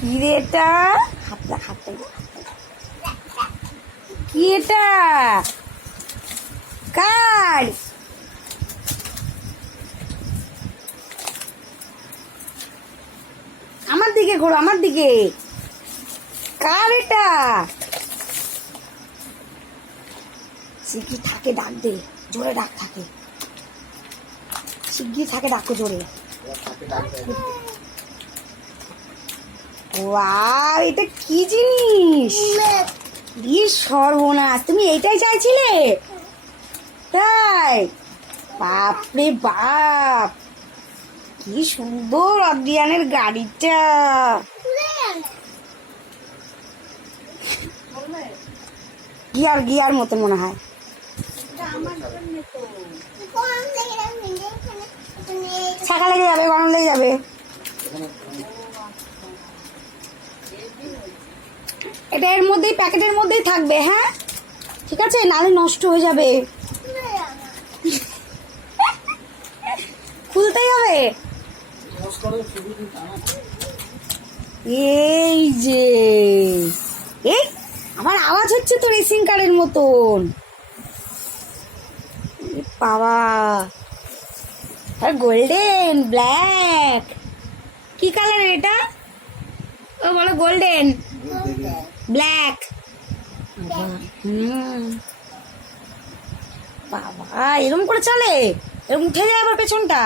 কি রে এটা? হাতটা হাতটা কি এটা? কার? আমার দিকে ঘোরো, আমার দিকে। কার এটা? শিগগির থাকে ডাক দে, জোরে ডাক থাকে। শিগগির থাকে ডাকো জোরে। ওয়াও এটা কি জিনিস? কি সর্বনাশ, তুমি এইটাই চাইছিলে? তাই? বাপরে বাপ, কি সুন্দর অদ্রিয়ানের গাড়িটা। গিয়ার গিয়ার মতো মনে হয়। ছাকা লেগে যাবে, গরম লেগে যাবে। এটা এর মধ্যেই, প্যাকেটের মধ্যেই থাকবে হ্যাঁ? ঠিক আছে, নালে নষ্ট হয়ে যাবে। খুলতেই হবে। এই যে, এই, আমার আওয়াজ হচ্ছে তো রেসিং কারের মতন। বাবা। আর গোল্ডেন ব্ল্যাক কি কালার এটা? ও বলো গোল্ডেন ব্ল্যাক বাবা এরকম করে চলে? এরকম উঠে যায় আবার পেছনটা?